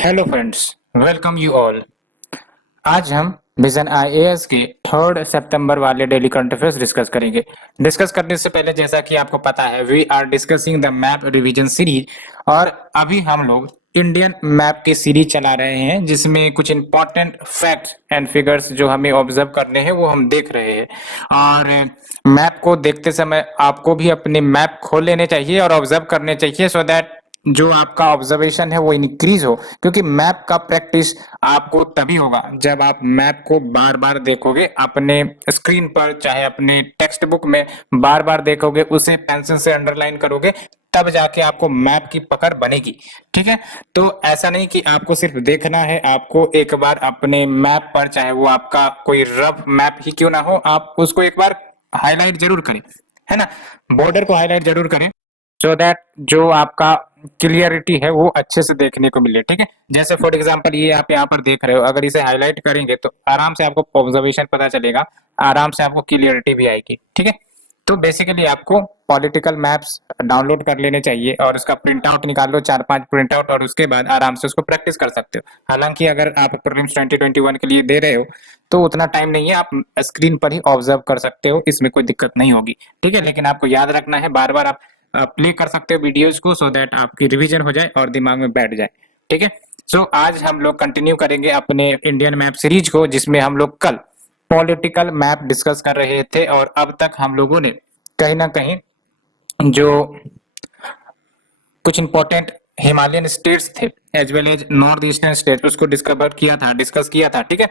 Hello friends, welcome you all. आज हम vision IAS के 3 सितंबर वाले डेली करंट अफेयर्स डिस्कस करेंगे। डिस्कस करने से पहले जैसा कि आपको पता है, we are discussing the map revision series और अभी हम लोग इंडियन मैप की सीरीज चला रहे हैं जिसमें कुछ इंपॉर्टेंट फैक्ट्स एंड फिगर्स जो हमें ऑब्जर्व करने हैं वो हम देख रहे हैं। और मैप को देखते समय आपको भी अपने मैप खोल लेने चाहिए और ऑब्जर्व करने चाहिए सो दैट जो आपका ऑब्जर्वेशन है वो इंक्रीज हो, क्योंकि मैप का प्रैक्टिस आपको तभी होगा जब आप मैप को बार बार देखोगे अपने स्क्रीन पर, चाहे अपने टेक्स्ट बुक में बार बार देखोगे, उसे पेंसिल से अंडरलाइन करोगे, तब जाके आपको मैप की पकड़ बनेगी। ठीक है, तो ऐसा नहीं कि आपको सिर्फ देखना है, आपको एक बार अपने मैप पर, चाहे वो आपका कोई रफ मैप ही क्यों ना हो, आप उसको एक बार हाईलाइट जरूर करें, है ना। बॉर्डर को हाईलाइट जरूर करें सो दैट जो आपका क्लियरिटी है वो अच्छे से देखने को मिले। ठीक है, जैसे फॉर एग्जांपल ये आप यहाँ पर देख रहे हो, अगर इसे हाईलाइट करेंगे तो आराम से आपको ऑब्जर्वेशन पता चलेगा, आराम से आपको क्लियरिटी भी आएगी। ठीक है, तो बेसिकली आपको पॉलिटिकल मैप्स डाउनलोड कर लेने चाहिए और उसका प्रिंट आउट निकाल लो, 4-5 प्रिंट आउट, और उसके बाद आराम से उसको प्रैक्टिस कर सकते हो। हालांकि अगर आप प्रीलिम्स 2021 के लिए दे रहे हो तो उतना टाइम नहीं है, आप स्क्रीन पर ही ऑब्जर्व कर सकते हो, इसमें कोई दिक्कत नहीं होगी। ठीक है, लेकिन आपको याद रखना है, बार बार आप प्ले कर सकते हो वीडियोस को सो दैट आपकी रिवीजन हो जाए और दिमाग में बैठ जाए। ठीक है, सो आज हम लोग कंटिन्यू करेंगे अपने इंडियन मैप सीरीज को, जिसमें हम लोग कल पॉलिटिकल मैप डिस्कस कर रहे थे और अब तक हम लोगों ने कहीं ना कहीं जो कुछ इंपॉर्टेंट हिमालयन स्टेट्स थे as well as north eastern state उसको डिस्कस किया था। ठीक है,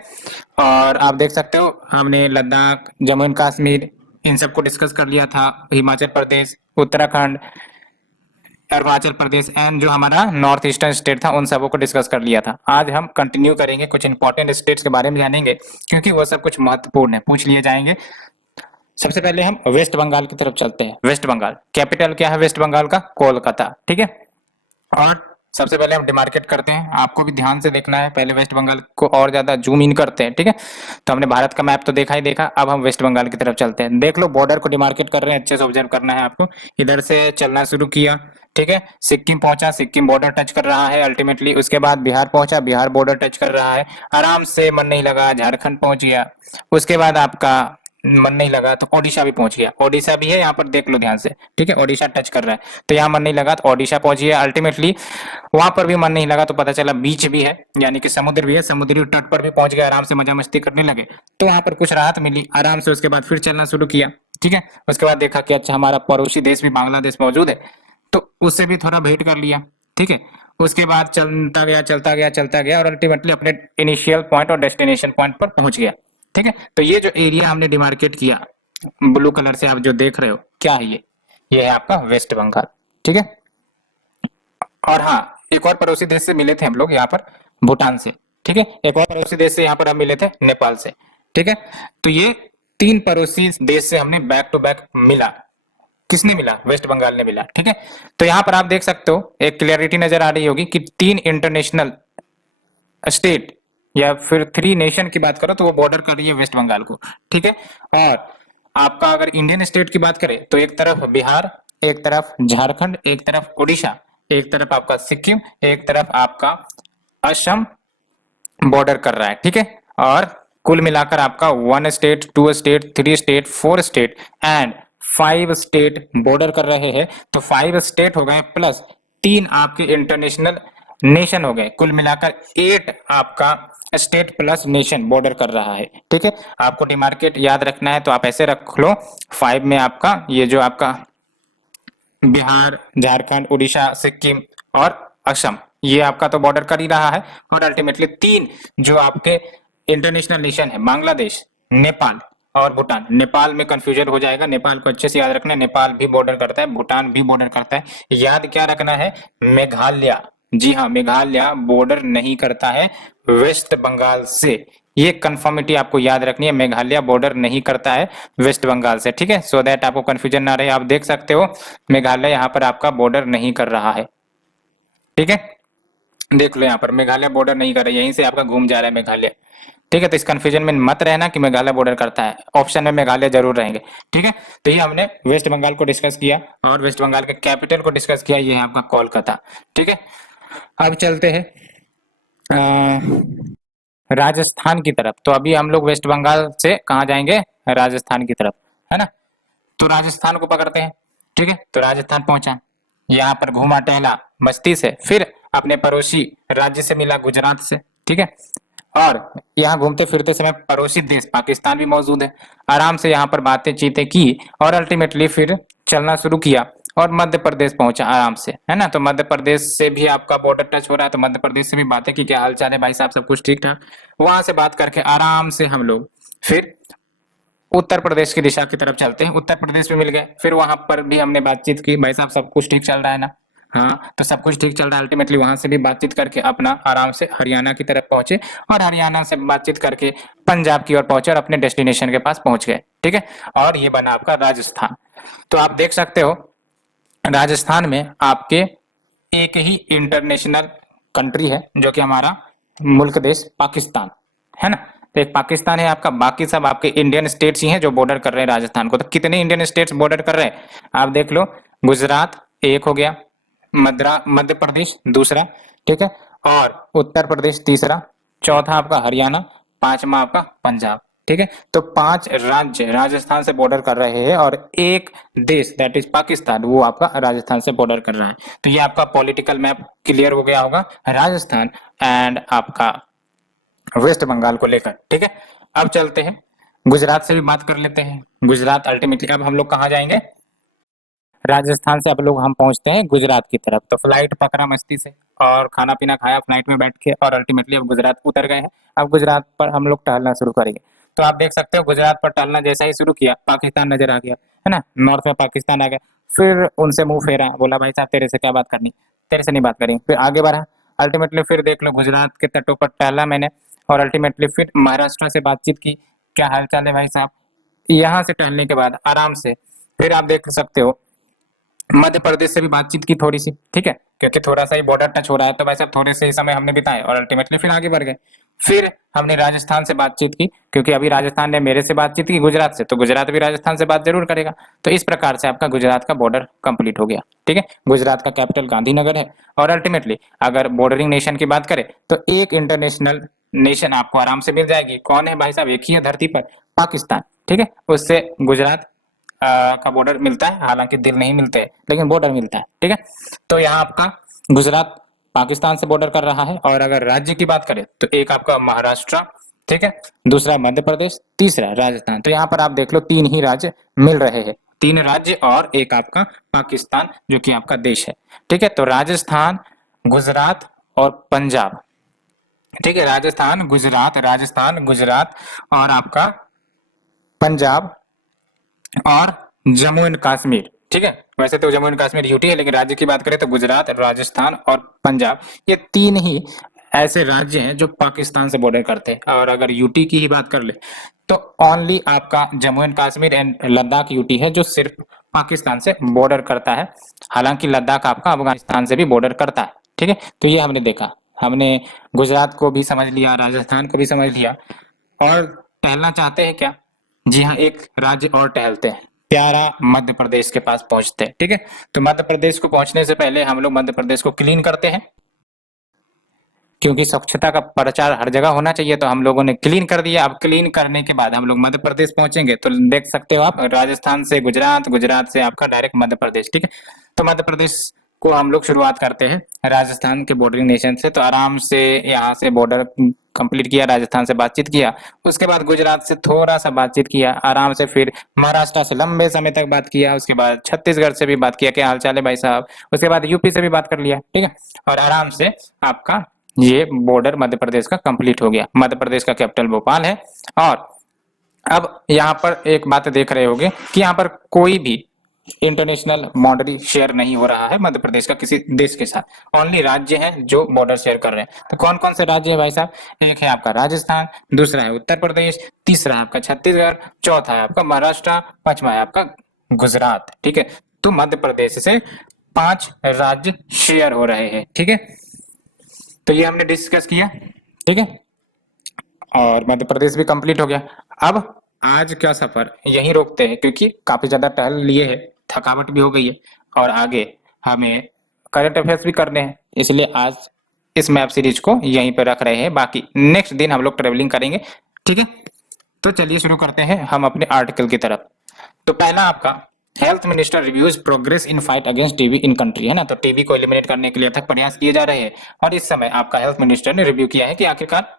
और आप देख सकते हो हमने लद्दाख, जम्मू एंड कश्मीर, इन सबको डिस्कस कर लिया था, हिमाचल प्रदेश, उत्तराखंड, अरुणाचल प्रदेश एंड जो हमारा नॉर्थ ईस्टर्न स्टेट था उन सबों को डिस्कस कर लिया था। आज हम कंटिन्यू करेंगे, कुछ इंपॉर्टेंट स्टेट्स के बारे में जानेंगे क्योंकि वो सब कुछ महत्वपूर्ण है, पूछ लिए जाएंगे। सबसे पहले हम वेस्ट बंगाल की तरफ चलते हैं। वेस्ट बंगाल कैपिटल क्या है वेस्ट बंगाल का? कोलकाता। ठीक है, और सबसे पहले हम डिमार्केट करते हैं, आपको भी ध्यान से देखना है, पहले वेस्ट बंगाल को और ज्यादा जूम इन करते हैं। ठीक है, तो हमने भारत का मैप तो देखा ही देखा, अब हम वेस्ट बंगाल की तरफ चलते हैं। देख लो, बॉर्डर को डिमार्केट कर रहे हैं, अच्छे से ऑब्जर्व करना है आपको। इधर से चलना शुरू किया, ठीक है, सिक्किम पहुंचा, सिक्किम बॉर्डर टच कर रहा है अल्टीमेटली, उसके बाद बिहार पहुंचा, बिहार बॉर्डर टच कर रहा है, आराम से मन नहीं लगा झारखंड पहुंच गया, उसके बाद आपका मन नहीं लगा तो ओडिशा भी पहुंच गया, ओडिशा भी है यहाँ पर, देख लो ध्यान से। ठीक है, ओडिशा टच कर रहा है, तो यहाँ मन नहीं लगा तो ओडिशा पहुंच गया अल्टीमेटली। वहां पर भी मन नहीं लगा तो पता चला बीच भी है, यानी कि समुद्र भी है, समुद्री तट पर भी पहुंच गया, आराम से मजा मस्ती करने लगे, तो वहां पर कुछ राहत मिली आराम से। उसके बाद फिर चलना शुरू किया। ठीक है, उसके बाद देखा कि अच्छा हमारा पड़ोसी देश भी बांग्लादेश मौजूद है, तो उससे भी थोड़ा भेंट कर लिया। ठीक है, उसके बाद चलता गया चलता गया चलता गया और अल्टीमेटली अपने इनिशियल पॉइंट और डेस्टिनेशन पॉइंट पर पहुंच गया। ठीक है, तो ये जो एरिया हमने डिमार्केट किया ब्लू कलर से, आप जो देख रहे हो क्या है ये है आपका वेस्ट बंगाल। ठीक है, और हाँ, एक और पड़ोसी देश से मिले थे हम लोग यहाँ पर, भूटान से। ठीक है, एक और पड़ोसी देश से यहाँ पर हम मिले थे, नेपाल से। ठीक है, तो ये 3 पड़ोसी देश से हमने बैक टू बैक मिला। किसने मिला? वेस्ट बंगाल ने मिला। ठीक है, तो यहाँ पर आप देख सकते हो, एक क्लियरिटी नजर आ रही होगी कि 3 इंटरनेशनल स्टेट या फिर 3 नेशन की बात करो तो वो बॉर्डर कर रही है वेस्ट बंगाल को। ठीक है, और आपका अगर इंडियन स्टेट की बात करें तो एक तरफ बिहार, एक तरफ झारखंड, एक तरफ उड़ीसा, एक तरफ आपका सिक्किम, एक तरफ आपका असम बॉर्डर कर रहा है। ठीक है, और कुल मिलाकर आपका 1 state, 2 state, 3 state, 4 state and 5 state border कर रहे हैं। तो 5 स्टेट हो गए प्लस 3 आपके इंटरनेशनल नेशन हो गए, कुल मिलाकर 8 आपका स्टेट प्लस नेशन बॉर्डर कर रहा है। ठीक है, आपको डिमार्केट याद रखना है तो आप ऐसे रख लो, 5 में आपका ये जो आपका बिहार, झारखंड, उड़ीसा, सिक्किम और असम, ये आपका तो बॉर्डर कर ही रहा है। और अल्टीमेटली 3 जो आपके इंटरनेशनल नेशन है, बांग्लादेश, नेपाल और भूटान। नेपाल में कंफ्यूजन हो जाएगा, नेपाल को अच्छे से याद रखना है, नेपाल भी बॉर्डर करता है, भूटान भी बॉर्डर करता है। याद क्या रखना है? मेघालय, जी हाँ, मेघालय बॉर्डर नहीं करता है वेस्ट बंगाल से, ये कंफर्मिटी आपको याद रखनी है, मेघालय बॉर्डर नहीं करता है वेस्ट बंगाल से। ठीक है, सो दैट आपको कंफ्यूजन ना रहे, आप देख सकते हो मेघालय यहाँ पर आपका बॉर्डर नहीं कर रहा है। ठीक है, देख लो यहाँ पर मेघालय बॉर्डर नहीं कर रहा है, यहीं से आपका घूम जा रहा है मेघालय। ठीक है, तो इस कंफ्यूजन में मत रहना कि मेघालय बॉर्डर करता है, ऑप्शन में मेघालय जरूर रहेंगे। ठीक है, तो ये हमने वेस्ट बंगाल को डिस्कस किया और वेस्ट बंगाल के कैपिटल को डिस्कस किया, ये है आपका कोलकाता। ठीक है, अब चलते हैं राजस्थान की तरफ। तो अभी हम लोग वेस्ट बंगाल से कहाँ जाएंगे, राजस्थान की तरफ, है ना। तो राजस्थान को पकड़ते हैं, ठीक है। तो राजस्थान पहुंचा, यहाँ पर घूमा टहला मस्ती से, फिर अपने पड़ोसी राज्य से मिला, गुजरात से, ठीक है। और यहाँ घूमते फिरते समय पड़ोसी देश पाकिस्तान भी मौजूद है, आराम से यहाँ पर बातें चीतें की और अल्टीमेटली फिर चलना शुरू किया और मध्य प्रदेश पहुंचा आराम से, है ना। तो मध्य प्रदेश से भी आपका बॉर्डर टच हो रहा है, तो मध्य प्रदेश से भी बातें की, क्या हाल चाल है भाई साहब, सब कुछ ठीक ठाक। वहां से बात करके आराम से हम लोग फिर उत्तर प्रदेश की दिशा की तरफ चलते हैं। उत्तर प्रदेश में मिल गए, फिर वहां पर भी हमने बातचीत की, भाई साहब सब कुछ ठीक चल रहा है ना। हाँ, तो सब कुछ ठीक चल रहा है। अल्टीमेटली वहां से भी बातचीत करके अपना आराम से हरियाणा की तरफ पहुंचे और हरियाणा से बातचीत करके पंजाब की ओर पहुंचे और अपने डेस्टिनेशन के पास पहुंच गए, ठीक है। और ये बना आपका राजस्थान। तो आप देख सकते हो राजस्थान में आपके एक ही इंटरनेशनल कंट्री है जो कि हमारा मुल्क देश पाकिस्तान, है ना। तो एक पाकिस्तान है आपका, बाकी सब आपके इंडियन स्टेट्स ही हैं जो बॉर्डर कर रहे हैं राजस्थान को। तो कितने इंडियन स्टेट्स बॉर्डर कर रहे हैं आप देख लो। गुजरात एक हो गया, मध्य प्रदेश दूसरा, ठीक है, और उत्तर प्रदेश तीसरा, चौथा आपका हरियाणा, पांचवा आपका पंजाब, ठीक है। तो पांच राज्य राजस्थान से बॉर्डर कर रहे हैं और एक देश दैट इज पाकिस्तान वो आपका राजस्थान से बॉर्डर कर रहा है। तो ये आपका पॉलिटिकल मैप क्लियर हो गया होगा राजस्थान एंड आपका वेस्ट बंगाल को लेकर, ठीक है। अब चलते हैं गुजरात से भी बात कर लेते हैं। गुजरात अल्टीमेटली अब हम लोग कहाँ जाएंगे, राजस्थान से अब लोग हम पहुंचते हैं गुजरात की तरफ। तो फ्लाइट पकड़ा मस्ती से और खाना पीना खाया फ्लाइट में बैठ के और अल्टीमेटली अब गुजरात उतर गए हैं। अब गुजरात पर हम लोग टहलना शुरू करेंगे। तो आप देख सकते हो गुजरात पर टहलना जैसा ही शुरू किया पाकिस्तान नजर आ गया, है ना। नॉर्थ में पाकिस्तान आ गया, फिर उनसे मुंह फेरा, बोला भाई साहब तेरे से क्या बात करनी, तेरे से नहीं बात करेंगे। फिर आगे बढ़ा, अल्टीमेटली फिर देख लो गुजरात के तटों पर टहला मैंने और अल्टीमेटली फिर महाराष्ट्र से बातचीत की, क्या हाल चाल है भाई साहब। यहाँ से टहलने के बाद आराम से फिर आप देख सकते हो मध्य प्रदेश से भी बातचीत की थोड़ी सी, ठीक है, क्योंकि थोड़ा सा ही बॉर्डर टच हो रहा है तो भाई साहब थोड़े से ही समय हमने बिताए और अल्टीमेटली फिर आगे बढ़ गए। फिर हमने राजस्थान से बातचीत की, क्योंकि अभी राजस्थान ने मेरे से बातचीत की गुजरात से, तो गुजरात भी राजस्थान से बात जरूर करेगा। तो इस प्रकार से आपका गुजरात का बॉर्डर कंप्लीट हो गया, ठीक है। गुजरात का कैपिटल गांधीनगर है और अल्टीमेटली अगर बॉर्डरिंग नेशन की बात करें तो एक इंटरनेशनल नेशन आपको आराम से मिल जाएगी। कौन है भाई साहब, एक ही है धरती पर, पाकिस्तान, ठीक है। उससे गुजरात का बॉर्डर मिलता है, हालांकि दिल नहीं मिलते लेकिन बॉर्डर मिलता है, ठीक है। तो यहाँ आपका गुजरात पाकिस्तान से बॉर्डर कर रहा है। और अगर राज्य की बात करें तो एक आपका महाराष्ट्र, ठीक है, दूसरा मध्य प्रदेश, तीसरा राजस्थान। तो यहाँ पर आप देख लो तीन ही राज्य मिल रहे हैं, तीन राज्य और एक आपका पाकिस्तान जो कि आपका देश है, ठीक है। तो राजस्थान, गुजरात और पंजाब, ठीक है, राजस्थान गुजरात और आपका पंजाब और जम्मू एंड कश्मीर, ठीक है। वैसे तो जम्मू एंड कश्मीर यूटी है, लेकिन राज्य की बात करें तो गुजरात, राजस्थान और पंजाब, ये तीन ही ऐसे राज्य हैं जो पाकिस्तान से बॉर्डर करते हैं। और अगर यूटी की ही बात कर ले तो ओनली आपका Jammu and Kashmir and Ladakh UT है जो सिर्फ पाकिस्तान से बॉर्डर करता है। हालांकि लद्दाख आपका अफगानिस्तान से भी बॉर्डर करता है, ठीक है। तो ये हमने देखा, हमने गुजरात को भी समझ लिया, राजस्थान को भी समझ लिया। और टहलना चाहते हैं क्या, जी हाँ, एक राज्य और टहलते हैं, प्यारा मध्य प्रदेश के पास पहुंचते हैं, ठीक है। तो मध्य प्रदेश को पहुंचने से पहले हम लोग मध्य प्रदेश को क्लीन करते हैं, क्योंकि स्वच्छता का प्रचार हर जगह होना चाहिए। तो हम लोगों ने क्लीन कर दिया। अब क्लीन करने के बाद हम लोग मध्य प्रदेश पहुंचेंगे तो देख सकते हो आप राजस्थान से गुजरात, गुजरात से आपका डायरेक्ट मध्य प्रदेश, ठीक है। तो मध्य प्रदेश को हम लोग शुरुआत करते हैं राजस्थान के बॉर्डरिंग नेशन से। तो आराम से यहाँ से बॉर्डर कंप्लीट किया, राजस्थान से बातचीत किया, उसके बाद गुजरात से थोड़ा सा बातचीत किया आराम से, फिर महाराष्ट्र से लंबे समय तक बात किया, उसके बाद छत्तीसगढ़ से भी बात किया, क्या हाल चाल है भाई साहब, उसके बाद यूपी से भी बात कर लिया, ठीक है। और आराम से आपका ये बॉर्डर मध्य प्रदेश का कंप्लीट हो गया। मध्य प्रदेश का कैपिटल भोपाल है। और अब यहाँ पर एक बात देख रहे होंगे कि यहाँ पर कोई भी इंटरनेशनल बाउंड्री शेयर नहीं हो रहा है मध्य प्रदेश का किसी देश के साथ, ओनली राज्य हैं जो बॉर्डर शेयर कर रहे हैं। तो कौन कौन से राज्य है भाई साहब, एक है आपका राजस्थान, दूसरा है उत्तर प्रदेश, तीसरा है आपका छत्तीसगढ़, चौथा है आपका महाराष्ट्र, पांचवा है आपका गुजरात, ठीक है। तो मध्य प्रदेश से 5 राज्य शेयर हो रहे हैं, ठीक है। तो ये हमने डिस्कस किया, ठीक है। और मध्य प्रदेश भी कंप्लीट हो गया। अब आज का सफर यहीं रोकते हैं, क्योंकि काफी ज्यादा टहल लिए है, थकावट भी हो गई है और आगे हमें करंट अफेयर्स भी करने हैं, इसलिए आज इस मैप सीरीज को यहीं पर रख रहे हैं, बाकी नेक्स्ट दिन हम लोग ट्रेवलिंग करेंगे, ठीक है। तो चलिए शुरू करते हैं हम अपने आर्टिकल की तरफ। तो पहला आपका health minister reviews progress in fight against TB in country, है ना। तो टीबी को एलिमिनेट करने के लिए अथक प्रयास किए जा रहे हैं और इस समय आपका हेल्थ मिनिस्टर ने रिव्यू किया है कि आखिरकार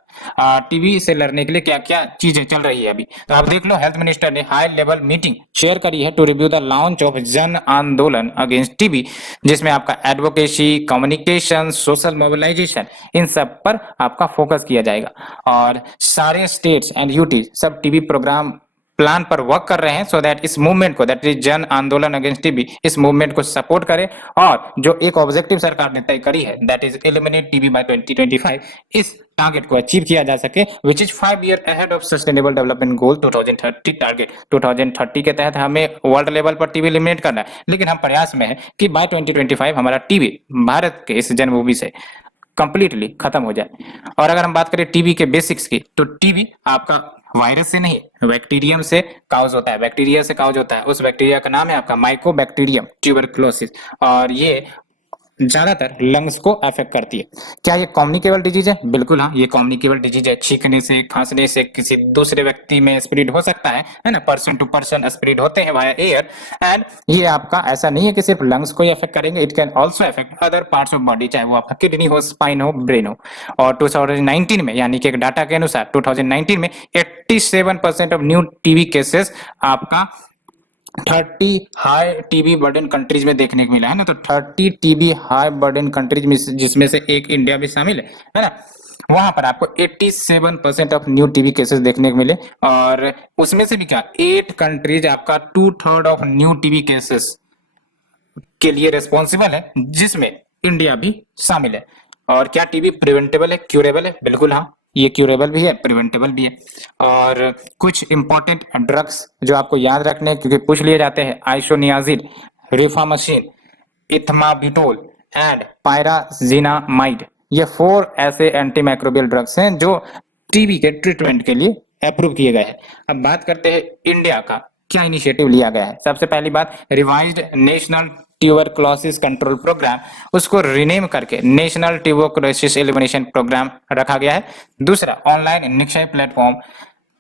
टीबी से लड़ने के लिए क्या क्या चीजें चल रही है अभी। तो आप देख लो, हेल्थ मिनिस्टर ने हाई लेवल मीटिंग शेयर करी है to review the launch of Jan Andolan against TB, जिसमें आपका एडवोकेसी, कम्युनिकेशन, सोशल मोबिलाइजेशन, इन सब पर आपका फोकस किया जाएगा। और सारे स्टेट्स एंड यूटीज सब टीबी प्रोग्राम प्लान पर वर्क कर रहे हैं सो दैट इस मूवमेंट को, that is Jan Andolan against TB, इस मूवमेंट को सपोर्ट करे और जो एक ऑब्जेक्टिव सरकार ने तय करी है, that is eliminate TB by 2025, इस टारगेट को अचीव किया जा सके, which is 5 year ahead of sustainable development goal 2030 target. 2030 के तहत हमें वर्ल्ड लेवल पर टीबी एलिमिनेट करना है, लेकिन हम प्रयास में है कि बाय 2025 हमारा टीबी भारत के इस जन्मभूमि से कंप्लीटली खत्म हो जाए। और अगर हम बात करें टीबी के बेसिक्स की, तो टीबी आपका वायरस से नहीं, बैक्टीरियम से काउज होता है, बैक्टीरिया से काउज होता है। उस बैक्टीरिया का नाम है आपका माइकोबैक्टीरियम ट्यूबरकुलोसिस और ये ज्यादातर लंग्स को अफेक्ट करती है। क्या ये कम्युनिकेबल डिजीज है? बिल्कुल हाँ, ये कम्युनिकेबल डिजीज है। छींकने से, खांसने से किसी दूसरे व्यक्ति में स्प्रेड हो सकता है ना, पर्सन टू पर्सन स्प्रेड होते हैं वाया एयर। एंड ये आपका ऐसा नहीं है कि सिर्फ लंग्स को ही अफेक्ट करेंगे, it can also affect other parts of body, चाहे वो आपका किडनी हो, स्पाइन हो, ब्रेन हो। और 2019 में, यानी कि एक डाटा के अनुसार 2019 में 87% ऑफ न्यू टीबी केसेस आपका 30 हाई टीबी बर्डन कंट्रीज में देखने को मिला है ना। तो 30 टीबी हाई बर्डन कंट्रीज में, जिसमें से एक इंडिया भी शामिल है ना, वहां पर आपको 87% ऑफ न्यू टीबी केसेस देखने को मिले। और उसमें से भी क्या, 8 कंट्रीज आपका 2/3 ऑफ न्यू टीबी केसेस के लिए रेस्पॉन्सिबल है, जिसमें इंडिया भी शामिल है। और क्या टीबी प्रिवेंटेबल है, क्यूरेबल है? बिल्कुल हाँ, ये क्यूरेबल भी है, प्रिवेंटेबल भी है। और कुछ इंपॉर्टेंट ड्रग्स जो आपको याद रखने हैं, क्योंकि पूछ लिए जाते हैं, आइसोनियाजिड, रिफामासिन, इथमाबिटोल एंड पायराजिनामाइड, ये 4 ऐसे एंटीमाइक्रोबियल ड्रग्स हैं जो टीबी के ट्रीटमेंट के लिए अप्रूव किए गए हैं। अब बात करते हैं इंडिया का क्या इनिशिएटिव लिया गया है। सबसे पहली बात, revised national tuberculosis control programme, उसको रिनेम करके नेशनल ट्यूबरकुलोसिस एलिमिनेशन प्रोग्राम रखा गया है। दूसरा, ऑनलाइन निक्षय प्लेटफॉर्म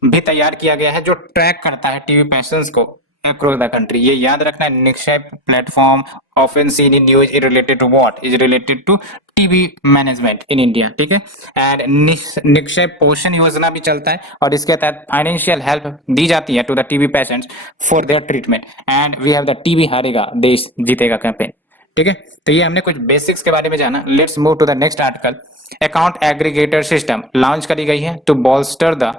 भी तैयार किया गया है जो ट्रैक करता है टीबी पेशेंट्स को अक्रॉस द कंट्री। ये याद रखना है, Nikshay platform often seen in news is related to what, is related to TB management in India, ठीक है। एंड निक्षय पोषण योजना भी चलता है और इसके तहत फाइनेंशियल हेल्प दी जाती है to the TB patients for their treatment. And we have the TB हारेगा देश जीतेगा कैंपेन, ठीक है। तो ये हमने कुछ बेसिक्स के बारे में जाना। Let's move to the next article. Account aggregator system launch करी गई है to bolster the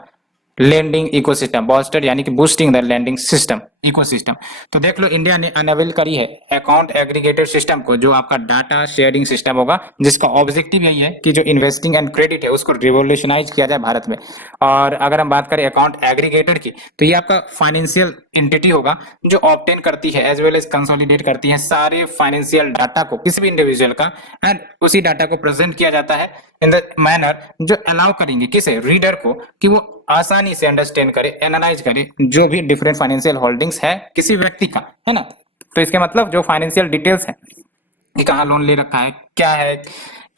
lending ecosystem, bolster यानी कि boosting the lending system ecosystem. तो देख लो, इंडिया ने अनवेल करी है अकाउंट एग्रीगेटर सिस्टम को, जो आपका डाटा शेयरिंग सिस्टम होगा, जिसका ऑब्जेक्टिव यही है कि जो इन्वेस्टिंग एंड क्रेडिट है उसको रिवोल्यूशनाइज किया जाए भारत में। और अगर हम बात करें अकाउंट एग्रीगेटर की, तो ये आपका फाइनेंशियल एंटिटी होगा जो ऑब्टेन करती है एज वेल एज कंसोलिडेट करती है सारे फाइनेंशियल डाटा को किसी भी इंडिविजुअल का, एंड उसी डाटा को प्रेजेंट किया जाता है इन द मैनर जो अलाउ करेंगे किसे, रीडर को, कि वो आसानी से अंडरस्टैंड करे, एनालाइज करे जो भी डिफरेंट फाइनेंशियल होल्डिंग्स है किसी व्यक्ति का, है ना। तो इसके मतलब जो फाइनेंशियल डिटेल्स है कि कहाँ लोन ले रखा है, क्या है,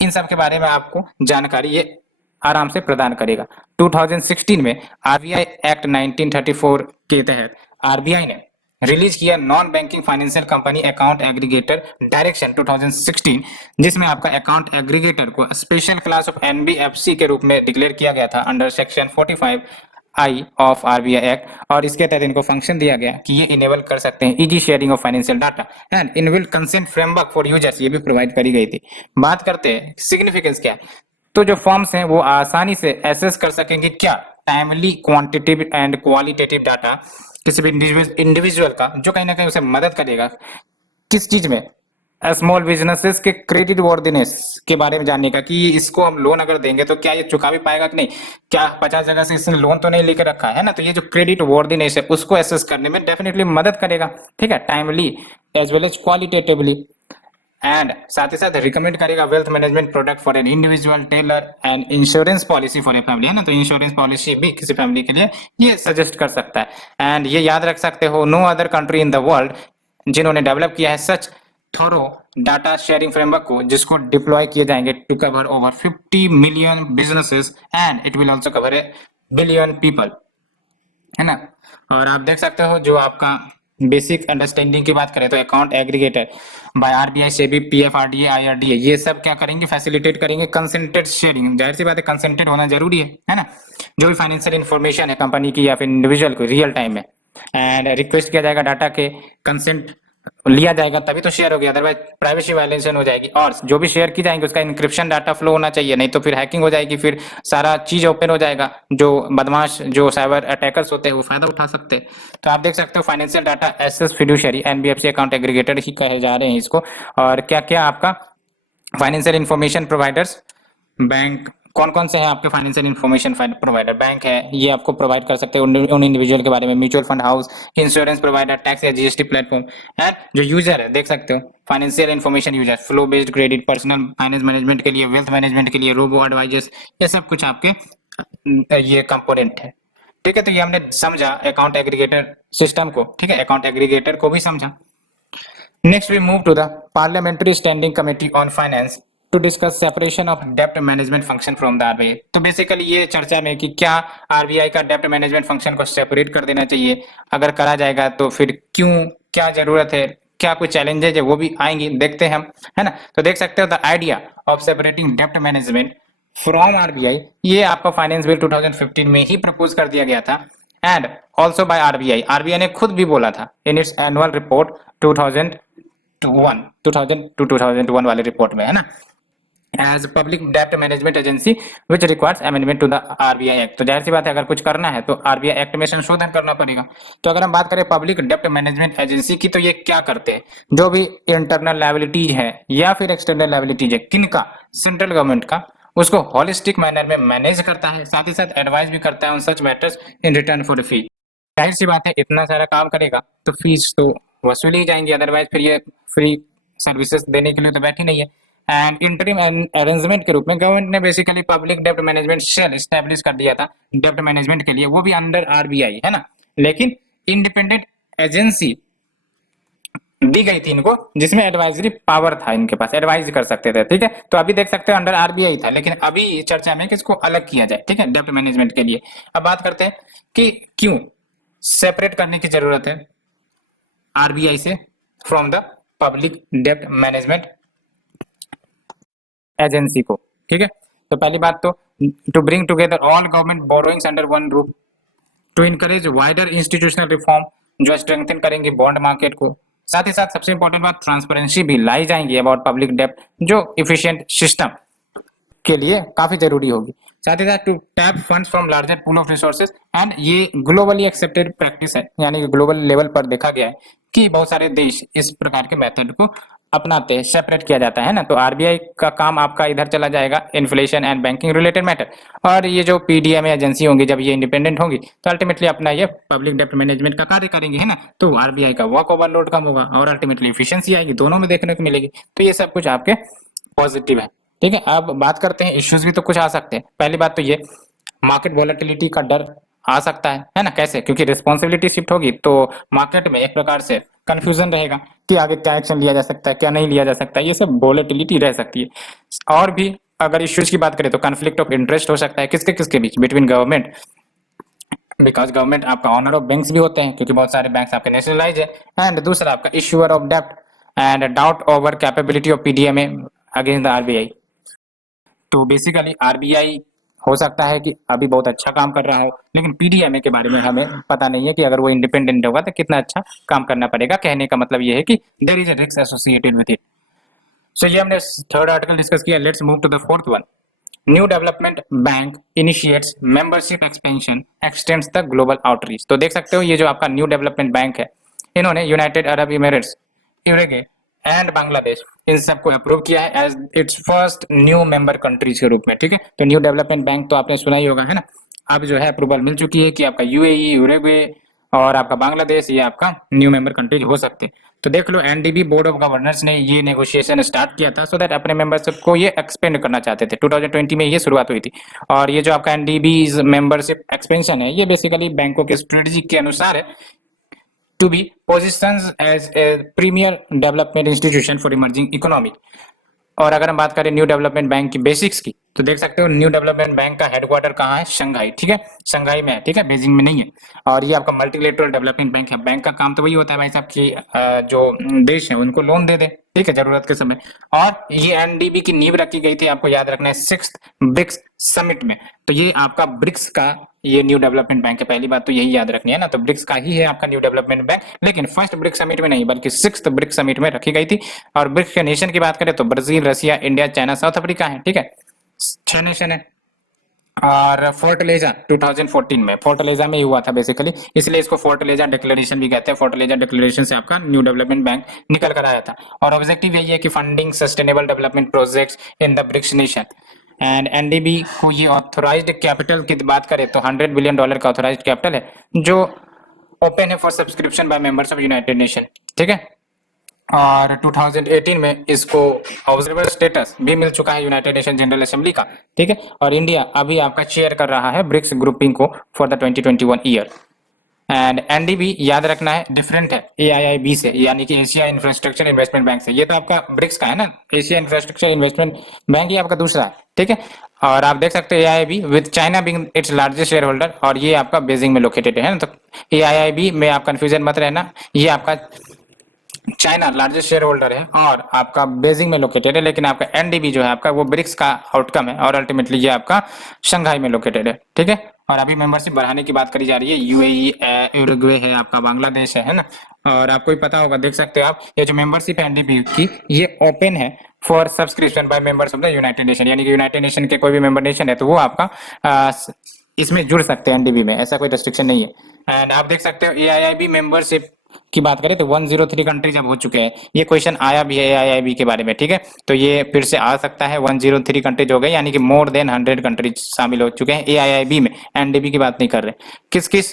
इन सब के बारे में आपको जानकारी ये आराम से प्रदान करेगा। 2016 में आरबीआई एक्ट 1934 के तहत आरबीआई ने रिलीज किया non banking financial company account aggregator direction 2016, जिसमें आपका अकाउंट एग्रीगेटर को स्पेशल क्लास ऑफ एनबीएफसी के रूप में डिक्लेयर किया गया था under section 45I of RBI act. और इसके तहत इनको फंक्शन दिया गया कि ये इनेबल कर सकते हैं easy sharing of financial data and inbuilt consent framework for users, ये भी प्रोवाइड करी गई थी। बात करते हैं सिग्निफिकेंस क्या है, तो जो फॉर्म्स हैं वो आसानी से एसेस कर सकेंगे क्या, timely quantitative and qualitative data किसी भी इंडिविजुअल का, जो कहीं ना कहीं उसे मदद करेगा किस चीज में, स्मॉल बिजनेसेस के क्रेडिट वर्दीनेस के बारे में जानने का, कि इसको हम लोन अगर देंगे तो क्या ये चुका भी पाएगा कि नहीं, क्या 50 जगह से इसने लोन तो नहीं लेकर रखा है ना। तो ये जो क्रेडिट वर्दीनेस है उसको एसेस करने में डेफिनेटली मदद करेगा, ठीक है, timely as well as qualitatively. And साथ ही साथ रिकमेंड करेगा wealth management product for an individual, tailor and insurance policy for a family, है ना। तो इंश्योरेंस पॉलिसी भी किसी फैमिली के लिए ये सजेस्ट कर सकता है। एंड ये याद रख सकते हो, no other country in the world जिन्होंने डेवलप किया है such thorough data sharing framework को, जिसको डिप्लॉय किए जाएंगे to cover over 50 million businesses and it will also cover a billion people, है ना। और आप देख सकते हो जो आपका बेसिक अंडरस्टैंडिंग की बात करें तो account aggregator by RBI, SEBI, PFRDA, IRDA, ये सब क्या करेंगे, फैसिलिटेट करेंगे कंसेंटेड शेयरिंग। जाहिर सी बात है कंसेंटेड होना जरूरी है ना। जो भी फाइनेंशियल इन्फॉर्मेशन है कंपनी की या फिर इंडिविजुअल को रियल टाइम में एंड रिक्वेस्ट किया जाएगा, डाटा के कंसेंट लिया जाएगा तभी तो शेयर होगी, अदरवाइज प्राइवेसी वायलेशन हो जाएगी। और जो भी शेयर की जाएंगे उसका इंक्रिप्शन डाटा फ्लो होना चाहिए, नहीं तो फिर हैकिंग हो जाएगी, फिर सारा चीज ओपन हो जाएगा, जो बदमाश जो साइबर अटैकर्स होते हैं वो फायदा उठा सकते हैं। तो आप देख सकते हो financial data access fiduciary NBFC account aggregator ही कहे जा रहे हैं इसको। और क्या क्या आपका फाइनेंशियल इंफॉर्मेशन प्रोवाइडर्स, बैंक कौन कौन से हैं आपके फाइनेंशियल इंफॉर्मेशन प्रोवाइडर, बैंक है ये आपको प्रोवाइड कर सकते हैं उन इंडिविजुअल के बारे में, mutual fund house, insurance provider, tax या जीएसटी प्लेटफॉर्म। एंड जो यूजर है देख सकते हो financial information user, flow based credit, personal finance management के लिए, वेल्थ मैनेजमेंट के लिए, रोबो एडवाइजर्स, ये सब कुछ आपके ये कंपोनेंट है। ठीक है, तो ये हमने समझा अकाउंट एग्रीगेटर सिस्टम को, ठीक है, अकाउंट एग्रीगेटर को भी समझा। Next, we move to the Parliamentary Standing Committee on Finance to discuss separation of debt management function from the RBI। तो बेसिकली ये चर्चा में कि क्या आरबीआई का डेप्ट मैनेजमेंट फंक्शन को सेपरेट कर देना चाहिए, अगर करा जाएगा तो फिर क्यों, क्या जरूरत है, क्या कुछ चैलेंजेज है वो भी आएंगी, देखते हैं हम, है ना। तो देख सकते हो द आइडिया ऑफ सेपरेटिंग डेप्ट मैनेजमेंट फ्रॉम आरबीआई, ये आपका फाइनेंस बिल 2015 में ही प्रपोज कर दिया गया था and also by RBI. RBI ने खुद भी बोला था इन इट्स एनुअल रिपोर्ट 2001 वाले रिपोर्ट में, है ना, एज पब्लिक डेप्ट management agency which requires amendment to the RBI act. तो जाहिर सी बात है अगर कुछ करना है तो आरबीआई एक्ट में संशोधन करना पड़ेगा। तो अगर हम बात करें पब्लिक डेप्ट मैनेजमेंट एजेंसी की, तो ये क्या करते हैं, जो भी इंटरनल लायबिलिटीज है या फिर एक्सटर्नल लायबिलिटीज है किनका, सेंट्रल गवर्नमेंट का, उसको होलिस्टिक मैनर में मैनेज करता है, साथ ही साथ एडवाइस भी करता है on such matters in return for फी। जाहिर सी बात है इतना सारा काम करेगा तो फीस तो वसूली ही जाएंगी, अदरवाइज फिर ये फ्री सर्विसेज देने के लिए तो बैठी नहीं है। एंड इंटरिम अरेंजमेंट के रूप में गवर्नमेंट ने बेसिकली पब्लिक डेप्ट मैनेजमेंट सेल एस्टैब्लिश कर दिया था डेप्ट मैनेजमेंट के लिए, वो भी अंडर आरबीआई, है ना, लेकिन इंडिपेंडेंट एजेंसी दी गई थी इनको जिसमें एडवाइजरी पावर था, इनके पास एडवाइज कर सकते थे, ठीक है। तो अभी देख सकते हो अंडर आरबीआई था, लेकिन अभी चर्चा में कि इसको अलग किया जाए, ठीक है, डेप्ट मैनेजमेंट के लिए। अब बात करते हैं कि क्यों सेपरेट करने की जरूरत है आरबीआई से फ्रॉम द पब्लिक डेप्ट मैनेजमेंट एजेंसी को, ठीक है। तो पहली बात तो to bring together all government borrowings under one roof, to encourage wider institutional reform जो स्ट्रेंथन करेंगे बॉन्ड मार्केट को, साथ ही साथ सबसे इंपॉर्टेंट बात ट्रांसपेरेंसी भी लाई जाएंगी अबाउट पब्लिक डेप्ट, जो इफिशिएंट सिस्टम के लिए काफी जरूरी होगी। साथ ही साथ to tap funds from larger pool of resources, and ये ग्लोबली एक्सेप्टेड प्रैक्टिस है, यानी कि ग्लोबल लेवल पर देखा गया है कि बहुत सारे देश इस प्रकार के मेथड को अपनाते हैं, सेपरेट किया जाता है ना। तो आरबीआई का काम आपका इधर चला जाएगा inflation and banking related matter, और ये जो पीडीएम एजेंसी होंगी जब ये इंडिपेंडेंट होंगी तो अल्टीमेटली अपना ये पब्लिक डेप्ट मैनेजमेंट का कार्य करेंगे, है ना। तो आरबीआई का वर्क ओवरलोड कम होगा और अल्टीमेटली इफिशियंसी आएगी, दोनों में देखने को मिलेगी। तो ये सब कुछ आपके पॉजिटिव है, ठीक है। अब बात करते हैं इश्यूज भी तो कुछ आ सकते हैं। पहली बात तो ये मार्केट वॉलेटिलिटी का डर आ सकता है ना, कैसे, क्योंकि रिस्पॉन्सिबिलिटी शिफ्ट होगी तो मार्केट में एक प्रकार से कंफ्यूजन रहेगा कि आगे क्या एक्शन लिया जा सकता है, क्या नहीं लिया जा सकता है, ये सब वॉलेटिलिटी रह सकती है। और भी अगर इश्यूज की बात करें तो कॉन्फ्लिक्ट ऑफ इंटरेस्ट हो सकता है, किसके किसके बीच, बिटवीन गवर्नमेंट, बिकॉज गवर्नमेंट आपका ऑनर ऑफ बैंक्स भी होते हैं क्योंकि बहुत सारे बैंक्स आपके नेशनलाइज है, एंड दूसरा आपका इश्यूअर ऑफ डेप्ट and doubt over capability of PDMA against the RBI. तो बेसिकली आरबीआई हो सकता है कि अभी बहुत अच्छा काम कर रहा हो, लेकिन पीडीएमए के बारे में हमें पता नहीं है कि अगर वो इंडिपेंडेंट होगा तो कितना अच्छा काम करना पड़ेगा। कहने का मतलब ये है कि there is a risk associated with it. So ये हमने थर्ड आर्टिकल डिस्कस किया। Let's move to the fourth one. New development bank initiates membership expansion extends the global outreach. तो देख सकते हो ये जो आपका न्यू डेवलपमेंट बैंक है, इन्होंने United Arab Emirates, Uruguay and Bangladesh इन सबको अप्रूव किया है as its first new member countries के रूप में, ठीक है। तो न्यू डेवलपमेंट बैंक तो आपने सुना ही होगा, है ना। अब जो है अप्रूवल मिल चुकी है कि आपका यूएई, यूरुग्वे और आपका बांग्लादेश ये आपका न्यू मेंबर कंट्रीज हो सकते हैं। तो देख लो एनडीबी बोर्ड ऑफ गवर्नर्स ने ये नेगोशिएशन स्टार्ट किया था सो दैट अपने मेंबरशिप को ये एक्सपेंड करना चाहते थे। 2020 में ये शुरुआत हुई थी, और ये जो आपका एनडीबी मेंबरशिप एक्सपेंशन है ये बेसिकली बैंकों के स्ट्रेटजी के अनुसार है to be positioned as a premier development institution for emerging economy। और अगर हम बात करें न्यू डेवलपमेंट बैंक की बेसिक्स की, तो देख सकते हो न्यू डेवलपमेंट बैंक का हेडक्वार्टर कहाँ है, शंघाई, ठीक है, शंघाई में है, ठीक है, बीजिंग में नहीं है। और ये आपका मल्टीलेटरल डेवलपमेंट बैंक है। बैंक का काम तो वही होता है भाई साहब की जो देश है उनको लोन दे दे, ठीक है, जरूरत के समय। और ये एनडीबी की नींव रखी गई थी, आपको याद रखना है, 6th ब्रिक्स समिट में। तो ये आपका ब्रिक्स का ये न्यू डेवलपमेंट बैंक है, पहली बात तो यही याद रखनी है ना। तो ब्रिक्स का ही है आपका न्यू डेवलपमेंट बैंक, लेकिन फर्स्ट ब्रिक्स समिट में नहीं बल्कि 6th ब्रिक्स समिट में रखी गई थी। और ब्रिक्स के नेशन की बात करें तो Brazil, Russia, India, China, south Africa है, ठीक है, 6 नेशन है। और फोर्टलेजा 2014 में, फोर्टलेजा में ही हुआ था बेसिकली, इसलिए इसको फोर्टलेजा डिक्लेरेशन भी कहते हैं। फोर्टलेजा डिक्लेरेशन से आपका न्यू डेवलपमेंट बैंक निकल कर आया था। और ऑब्जेक्टिव यही है कि funding sustainable development projects in the BRICS nation. And NDB को ये ऑथोराइज्ड कैपिटल की बात करें तो $100 बिलियन का ऑथोराइज्ड कैपिटल है, जो ओपन है for subscription by members of United Nation, ठीक है। और 2018 में इसको ऑब्जर्वर स्टेटस भी मिल चुका है यूनाइटेड नेशन जनरल असेंबली का, ठीक है। और इंडिया अभी आपका चेयर कर रहा है ब्रिक्स ग्रुपिंग को for the 2021 year. And NDB याद रखना है डिफरेंट है एआईआईबी से, यानी कि एशिया इंफ्रास्ट्रक्चर इन्वेस्टमेंट बैंक से। ये तो आपका ब्रिक्स का है ना, एशिया इंफ्रास्ट्रक्चर इन्वेस्टमेंट बैंक, ये आपका दूसरा है, ठीक है। और आप देख सकते हो AIIB with China being its largest share holder, और ये आपका बीजिंग में लोकेटेड है ना। तो एआईआईबी में आप कंफ्यूजन मत रहना, ये आपका चाइना लार्जेस्ट शेयर होल्डर है और आपका बीजिंग में लोकेटेड है, लेकिन आपका एनडीबी जो है आपका वो ब्रिक्स का आउटकम है और अल्टीमेटली ये आपका शंघाई में लोकेटेड है, ठीक है। और अभी मेंबरशिप बढ़ाने की बात करी जा रही है, यूएई, उरुग्वे है, आपका बांग्लादेश है ना। और आपको भी पता होगा, देख सकते हो आप, ये जो मेंबरशिप है एनडीबी की, ये ओपन है for subscription by members of the United Nation, यानी कि यूनाइटेड नेशन के कोई भी मेंबर नेशन है तो वो आपका इसमें जुड़ सकते हैं एनडीबी में, ऐसा कोई रेस्ट्रिक्शन नहीं है। एंड आप देख सकते हो एआईआईबी मेंबरशिप की बात करें तो 103 कंट्रीज अब हो चुके हैं। ये क्वेश्चन आया भी है एआईआईबी के बारे में, ठीक है, तो ये फिर से आ सकता है। 103 कंट्रीज हो गए, यानी कि मोर देन 100 कंट्रीज शामिल हो चुके हैं एआईआईबी में। एनडीबी की बात नहीं कर रहे। किस किस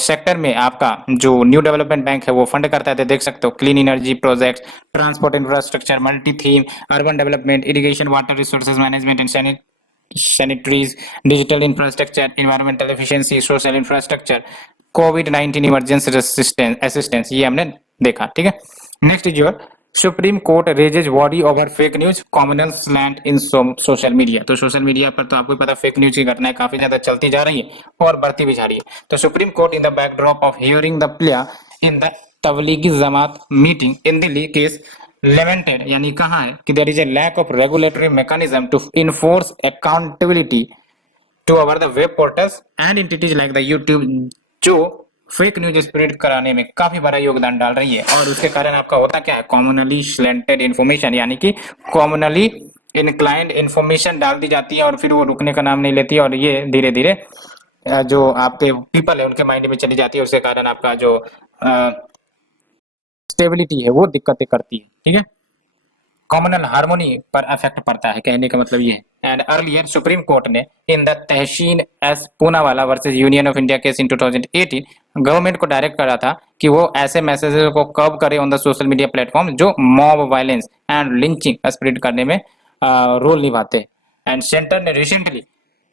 सेक्टर में आपका जो न्यू डेवलपमेंट बैंक है वो फंड करता है, तो देख सकते हो clean energy project, transport infrastructure, multi theme, urban development, irrigation, water resources management and sanitaries, digital infrastructure, environmental efficiency, social infrastructure, कोविड-19 इमरजेंसी असिस्टेंस, ये हमने देखा, ठीक है। Next is your supreme court raises worry over fake news communal slant in social media. तो social media पर तो आपको पता फेक न्यूज की घटनाएं काफी ज्यादा चलती जा रही है और बढ़ती भी जा रही है। तो supreme court in the backdrop of hearing the player in the Tablighi Jamaat meeting in Delhi case lamented, यानी कहा है कि there is a lack of regulatory mechanism to enforce accountability to over the web portals and entities like the YouTube, जो fake news spread कराने में काफी बड़ा योगदान डाल रही है। और उसके कारण आपका होता क्या है, कॉमनली स्लैंटेड इन्फॉर्मेशन, यानी कि कॉमनली इनक्लाइंड इन्फॉर्मेशन डाल दी जाती है और फिर वो रुकने का नाम नहीं लेती, और ये धीरे धीरे जो आपके पीपल है उनके माइंड में चली जाती है। उसके कारण आपका जो स्टेबिलिटी है वो दिक्कतें करती है, ठीक है, कॉमनल हार्मोनी पर इफेक्ट पड़ता है, कहने का मतलब ये है। एंड अर्लियर सुप्रीम कोर्ट ने in the Tahseen S Poonawalla versus union of India case in 2018 government को डायरेक्ट करा था कि वो ऐसे मैसेजेस को कर्ब करे on the social media platform जो mob violence and lynching spread करने में रोल निभाते हैं। एंड सेंटर ने रिसेंटली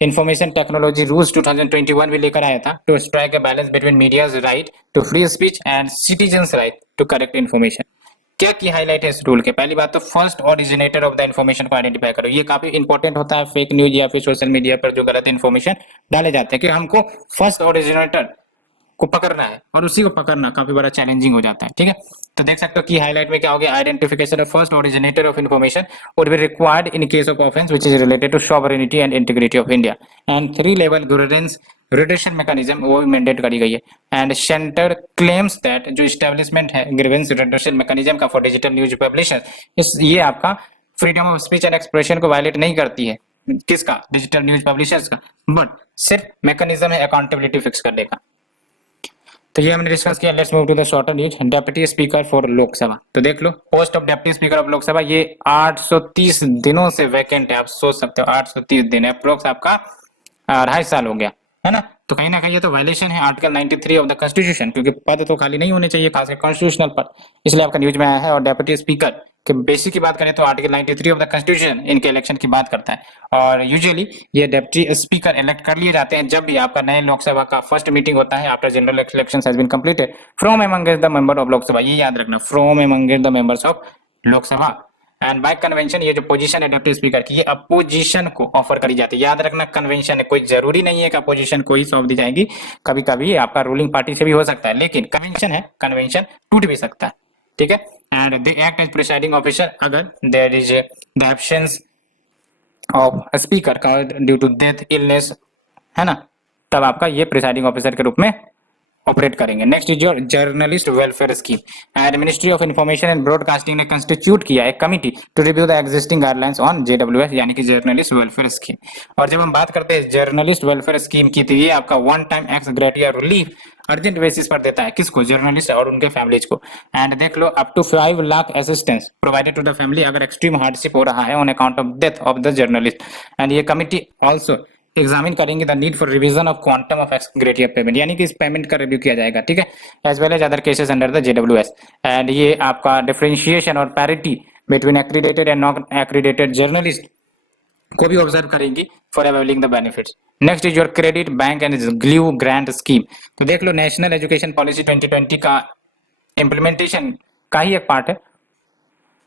इंफॉर्मेशन टेक्नोलॉजी रूल्स 2021 भी लेकर आया था to strike a balance between media's right to free speech and citizens right to correct information. क्या की हाईलाइट है इस रूल के, पहली बात तो first originator of the information को आइडेंटिफाई करो। ये काफी इंपॉर्टेंट होता है फेक न्यूज या फिर सोशल मीडिया पर जो गलत इन्फॉर्मेशन डाले जाते हैं, कि हमको फर्स्ट ओरिजिनेटर को पकड़ना है, और उसी को पकड़ना काफी बड़ा चैलेंजिंग हो जाता है, ठीक है। तो देख सकते हो कि हाईलाइट में क्या हो गया, identification of first originator of information would be required in case of offence which is related to sovereignty and integrity of India. And 3 level grievance reduction mechanism वो मैंडेट करी गई है। एंड सेंटर क्लेम्स दैट जो establishment है grievance reduction mechanism का for digital news publisher, ये आपका freedom of speech and expression को वायलेट नहीं करती है, किसका, डिजिटल न्यूज पब्लिशर्स का, बट सिर्फ मैकेनिज्म है अकाउंटेबिलिटी फिक्स करने का। तो ये हमने डिस्कस किया। Let's move to the shorter news. Deputy speaker for Lok Sabha, तो देख लो post of deputy speaker of Lok Sabha ये 830 दिनों से वैकेंट है। आप सोच सकते हो 830 दिन है, अप्रोक्स आपका 2.5 साल हो गया है ना। तो कहीं ना कहीं ये तो वायलेशन है आर्टिकल 93 ऑफ द कॉन्स्टिट्यूशन, क्योंकि पद तो खाली नहीं होने चाहिए, खासकर कॉन्स्टिट्यूशनल पद, इसलिए आपका न्यूज में आया है। और डेप्यूटी स्पीकर कि बेसिक की बात करें तो आर्टिकल 93 ऑफ द कॉन्स्टिट्यूशन इनके इलेक्शन की बात करता है, और यूजुअली ये डिप्टी स्पीकर इलेक्ट कर लिए जाते हैं जब भी आपका नए लोकसभा का फर्स्ट मीटिंग होता है after general election has been completed from amongst the member of Lok Sabha. ये याद रखना, from amongst the members of Lok Sabha. And by convention ये जो पोजीशन है डिप्टी स्पीकर की, ये अपोजिशन को ऑफर करी जाती है। याद रखना कन्वेंशन है, कोई जरूरी नहीं है कि अपोजिशन को ही सौंप दी जाएगी, कभी कभी आपका रूलिंग पार्टी से भी हो सकता है, लेकिन कन्वेंशन है, कन्वेंशन टूट भी सकता है, ठीक है। And they act as presiding officer अगर there is the absence of speaker due to death, illness, है ना, तब आपका ये प्रिसाइडिंग ऑफिसर के रूप में ऑपरेट करेंगे। Next is your journalist welfare scheme. And ministry of information and broadcasting ने कंस्टिट्यूट किया एक committee to review the existing guidelines on JWS यानी कि जर्नलिस्ट वेलफेयर स्कीम। और जब हम बात करते हैं जर्नलिस्ट वेलफेयर स्कीम की, तो ये आपका one time ex gratia relief urgent basis पर देता है, किसको, जर्नलिस्ट और उनके फैमिलीज को। एंड देख लो up to 5 lakh assistance provided to the family अगर एक्सट्रीम हार्डशिप हो रहा है on account of death of the journalist. And ये कमिटी ऑल्सो एग्जामिन करेंगे the need for revision of quantum of ex gratia payment, यानी कि इस पेमेंट का रिव्यू किया जाएगा, ठीक है, as well as other cases under the JWS. And ये आपका डिफरेंशिएशन और parity between accredited and non accredited journalist को भी ऑब्जर्व करेंगी for availing the benefits. Next is your credit bank and glue grant scheme. तो देख लो national education policy 2020 का implementation का ही एक पार्ट है।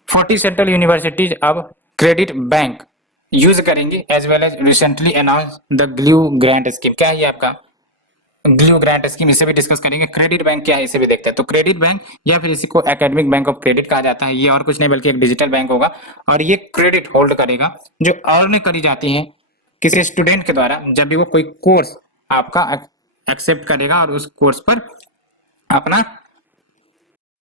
40 सेंट्रल यूनिवर्सिटीज अब क्रेडिट बैंक यूज करेंगे as well as recently announce the glue grant scheme. क्या है ये आपका ग्लू ग्रांट स्कीम, इसे भी डिस्कस करेंगे। क्रेडिट बैंक क्या है इसे भी देखते हैं। तो क्रेडिट बैंक या फिर इसी को एकेडमिक बैंक ऑफ क्रेडिट कहा जाता है, ये और कुछ नहीं बल्कि एक डिजिटल बैंक होगा और ये क्रेडिट होल्ड करेगा जो अर्न करी जाती है किसी स्टूडेंट के द्वारा जब भी वो कोई कोर्स आपका एक्सेप्ट करेगा और उस कोर्स पर अपना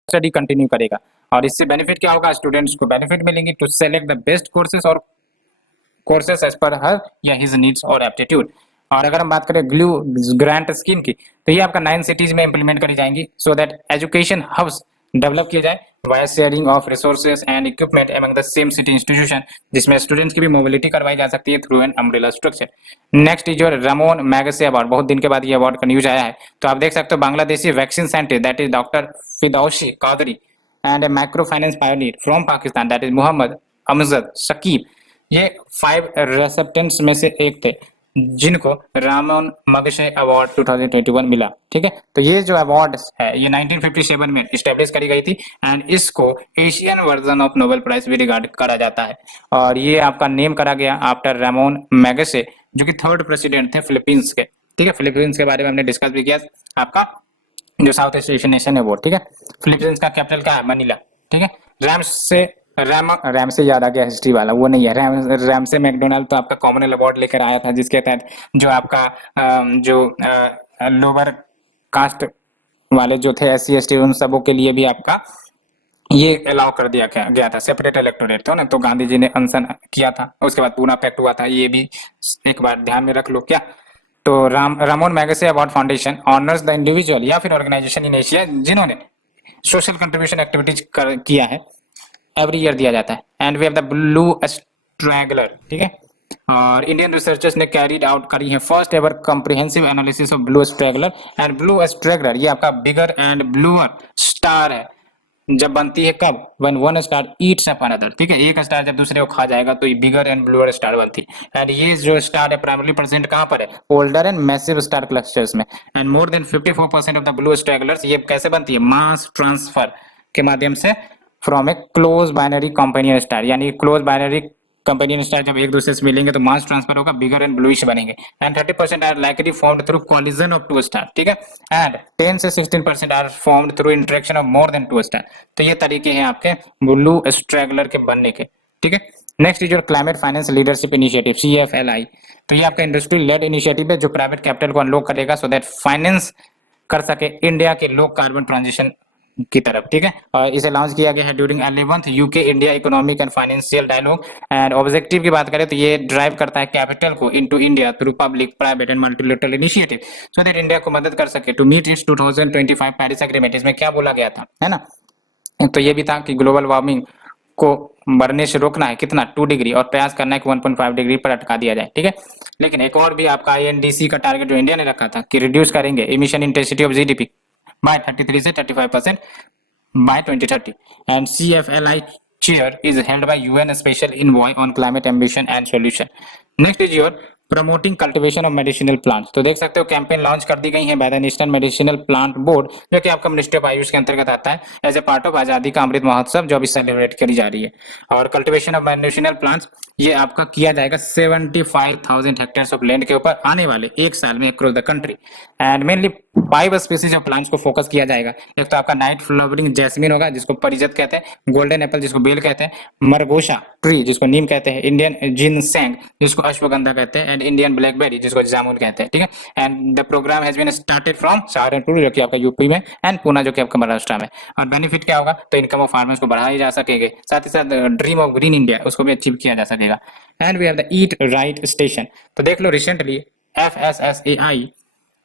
स्टडी कंटिन्यू करेगा। और इससे बेनिफिट क्या होगा, स्टूडेंट्स को बेनिफिट मिलेंगे to select the best courses और कोर्सेस एज पर हर या हिज नीड्स और एप्टीट्यूड। और अगर हम बात करें ग्लू ग्रांट स्कीम की, तो ये आपका 9 सिटीज में इंप्लीमेंट करी जाएंगी so that education hubs develop किए जाए via sharing of resources and equipment among the same city institution, जिसमें स्टूडेंट्स की भी मोबिलिटी करवाई जा सकती है through an umbrella structure. Next is your Ramon Magsaysay award. बहुत दिन के बाद ये अवार्ड का न्यूज आया है, तो आप देख सकते हो Bangladeshi vaccine scientist that is doctor Firdausi Qadri and a micro finance pioneer from Pakistan that is Muhammad Amjad Saqib. ये 5 रेसिपिएंट्स में से एक थे जिनको रामन मगशे अवार्ड 2021 मिला, ठीक है। तो ये जो अवार्ड है ये 1957 में इस्टेब्लिश करी गई थी एंड इसको Asian version of Nobel prize भी रिगार्ड करा जाता है। और ये आपका नेम करा गया आफ्टर रामन मैगसे जो कि 3rd प्रेसिडेंट थे फिलीपींस के, ठीक है। फिलीपींस के बारे में हमने डिस्कस भी किया, आपका जो साउथ ईस्ट एशियन नेशन है वो, ठीक है। फिलीपींस का कैपिटल क्या है, मनीला, ठीक है। रैम से याद आ गया हिस्ट्री वाला, वो नहीं है रैम से मैकडोनाल्ड तो आपका कॉमनवेल्थ अवार्ड लेकर आया था जिसके तहत जो आपका जो लोअर कास्ट वाले जो थे SC ST उन सबों के लिए भी आपका ये अलाउ कर दिया गया था, सेपरेट इलेक्टोरेट था ना, तो गांधी जी ने अनशन किया था, उसके बाद पूना पैक्ट हुआ था, ये भी एक बार ध्यान में रख लो क्या। तो Ramon Magsaysay award foundation honours the individual या फिर ऑर्गेनाइजेशन इन एशिया जिन्होंने सोशल कंट्रीब्यूशन एक्टिविटीज किया है, एवरी ईयर दिया जाता है। And we have the blue straggler, ठीक है। और इंडियन रिसर्चर्स ने कैरीड आउट करी है first ever comprehensive analysis of blue straggler. And blue straggler ये आपका बिगर एंड ब्लूअर स्टार है जब बनती है, कब, when one star Yeats up another, ठीक है। एक स्टार जब दूसरे को खा जाएगा तो ये बिगर एंड ब्लूअर स्टार बनती है। एंड ये जो स्टार है प्राइमरली प्रेजेंट कहां पर है, older and massive star clusters में। And more than 54% of the blue stragglers ये कैसे बनती है, मास ट्रांसफर के माध्यम से from a close binary companion star, यानी क्लोज बाइनरी कंपेनियन स्टार जब एक दूसरे से मिलेंगे तो मास ट्रांसफर होगा, बिगर एंड ब्लूइश बनेंगे। And 30% are likely formed through collision of 2 star, ठीक है। एंड 10 से 16% are formed through interaction of more than 2 star. तो ये तरीके हैं आपके ब्लू स्ट्रैगलर के बनने के, ठीक है। Next is your climate finance leadership initiative CFLI। तो ये आपका इंडस्ट्री लेड इनिशिएटिव है जो प्राइवेट कैपिटल को अनलॉक करेगा सो दैट फाइनेंस कर सके इंडिया के लो कार्बन ट्रांजिशन की तरफ, ठीक है। और इसे लॉन्च किया गया है during 11th UK India economic and financial dialogue. And objective की बात करें तो ये ड्राइव करता है कैपिटल को into India through public private and multilateral initiative so that India को मदद कर सके to meet its 2025 Paris agreement. इसमें क्या बोला गया था, है ना, तो ये भी था कि ग्लोबल वार्मिंग को बढ़ने से रोकना है कितना, 2 डिग्री, और प्रयास करना है कि 1.5 डिग्री पर अटका दिया जाए, ठीक है। लेकिन एक और भी आपका INDC का टारगेट जो इंडिया ने रखा था कि रिड्यूस करेंगे emission intensity of GDP by 33 से 35% by 2030। And CFLI chair is held by UN Special Envoy on Climate Ambition and Solution. Next is your promoting cultivation of medicinal plants. तो देख सकते हो कैंपेन लॉन्च कर दी गई है by the national medicinal plant board, जो कि आपका मिनिस्ट्री ऑफ आयुष के अंतर्गत आता है एज ए पार्ट ऑफ आजादी का अमृत महोत्सव जो अभी सेलिब्रेट करी जा रही है। और कल्टीवेशन ऑफ मेडिसिनल प्लांट्स ये आपका किया जाएगा 75,000 हेक्टेयर्स ऑफ लैंड के ऊपर आने वाले एक साल में across the country. And mainly 5 species of plants को फोकस किया जाएगा। एक तो आपका नाइट फ्लावरिंग जैस्मिन होगा जिसको परिजत कहते हैं, गोल्डन एप्पल जिसको बेल कहते हैं, मरगोशा ट्री जिसको नीम कहते हैं, इंडियन जिनसेंग जिसको अश्वगंधा कहते हैं, एंड इंडियन ब्लैकबेरी जिसको जामुन कहते हैं, ठीक है। And the programme has been started from Saharanpur जो कि आपका यूपी में एंड पूना जो कि आपका महाराष्ट्र में। और बेनिफिट क्या होगा, तो इनकम ऑफ फार्मर्स को बढ़ाया जा सकेगा, साथ ही साथ ड्रीम ऑफ ग्रीन इंडिया उसको भी अचीव किया जा सकेगा। And we have the eat right station. तो देख लो रिसेंटली FSSAI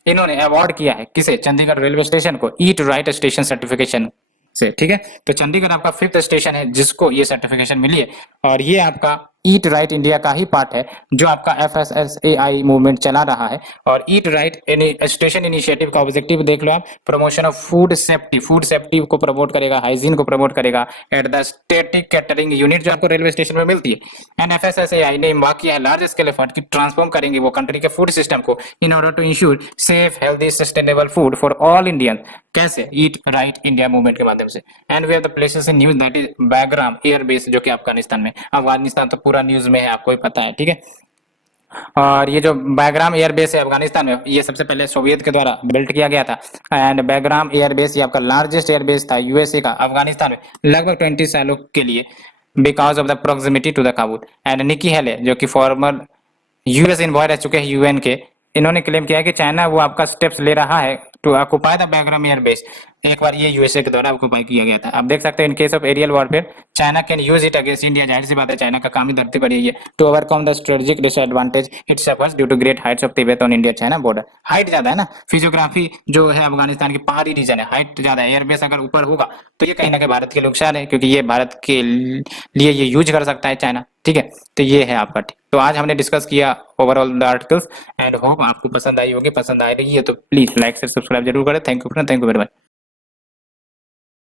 इन्होंने अवार्ड किया है किसे, चंडीगढ़ रेलवे स्टेशन को ईट राइट स्टेशन सर्टिफिकेशन से, ठीक है। तो चंडीगढ़ आपका 5th स्टेशन है जिसको ये सर्टिफिकेशन मिली है, और ये आपका ईट राइट इंडिया का ही पार्ट है जो आपका FSSAI मूवमेंट चला रहा है। और ईट राइट स्टेशन इनिशिएटिव का ऑब्जेक्टिव देख लो आप, प्रमोशन ऑफ फूड सेफ्टी को प्रमोट करेगा, हाइजीन को प्रमोट करेगा at the static catering unit जो आपको रेलवे स्टेशन में मिलती है। एंड FSSAI ने इम्बार्क किया है लार्ज स्केल एफर्ट की ट्रांसफॉर्म करेंगे वो कंट्री के फूड सिस्टम को in order to ensure safe healthy sustainable food for all Indian. कैसे, ईट राइट इंडिया मूवमेंट के माध्यम से। And we have the places in news that is Bagram air base जो कि अफगानिस्तान में, अफगानिस्तान तो पूरा न्यूज में है आपको ही पता है, ठीक है। और ये जो बैग्राम एयरबेस है अफगानिस्तान में, ये सबसे पहले सोवियत के द्वारा बिल्ट किया गया था। एंड बैग्राम एयरबेस ये आपका लार्जेस्ट एयरबेस था यूएसए का अफगानिस्तान में लगभग 20 सालों के लिए, because of the proximity to the Kabul. And Nikki Haley जो कि फॉर्मर यूएस इनवॉय रह चुके हैं यूएन के, इन्होंने क्लेम किया कि चाइना वो आपका स्टेप्स ले रहा है टू ऑक्युपाई द बैग्राम एयरबेस। एक बार ये यूएसए के द्वारा ऑक्युपाई किया गया था। आप देख सकते हैं in case of aerial warfare China can use it against India. जाहिर सी बात है चाइना का काम ही धरती पर है to overcome the strategic disadvantage it suffers due to great heights of Tibet on India China border. Height ज्यादा है ना, फिजियोग्राफी जो है अफगानिस्तान की पहाड़ी रीजन है, हाइट ज्यादा है, एयरबेस अगर ऊपर होगा तो ये कहीं ना कहीं भारत के नुकसान है क्योंकि ये भारत के लिए ये यूज कर सकता है चाइना, ठीक है। तो ये है आपका, तो आज हमने डिस्कस किया overall the articles and hope आपको पसंद आई होगी। पसंद आ रही है तो प्लीज लाइक से सब्सक्राइब जरूर करें। Thank you very much.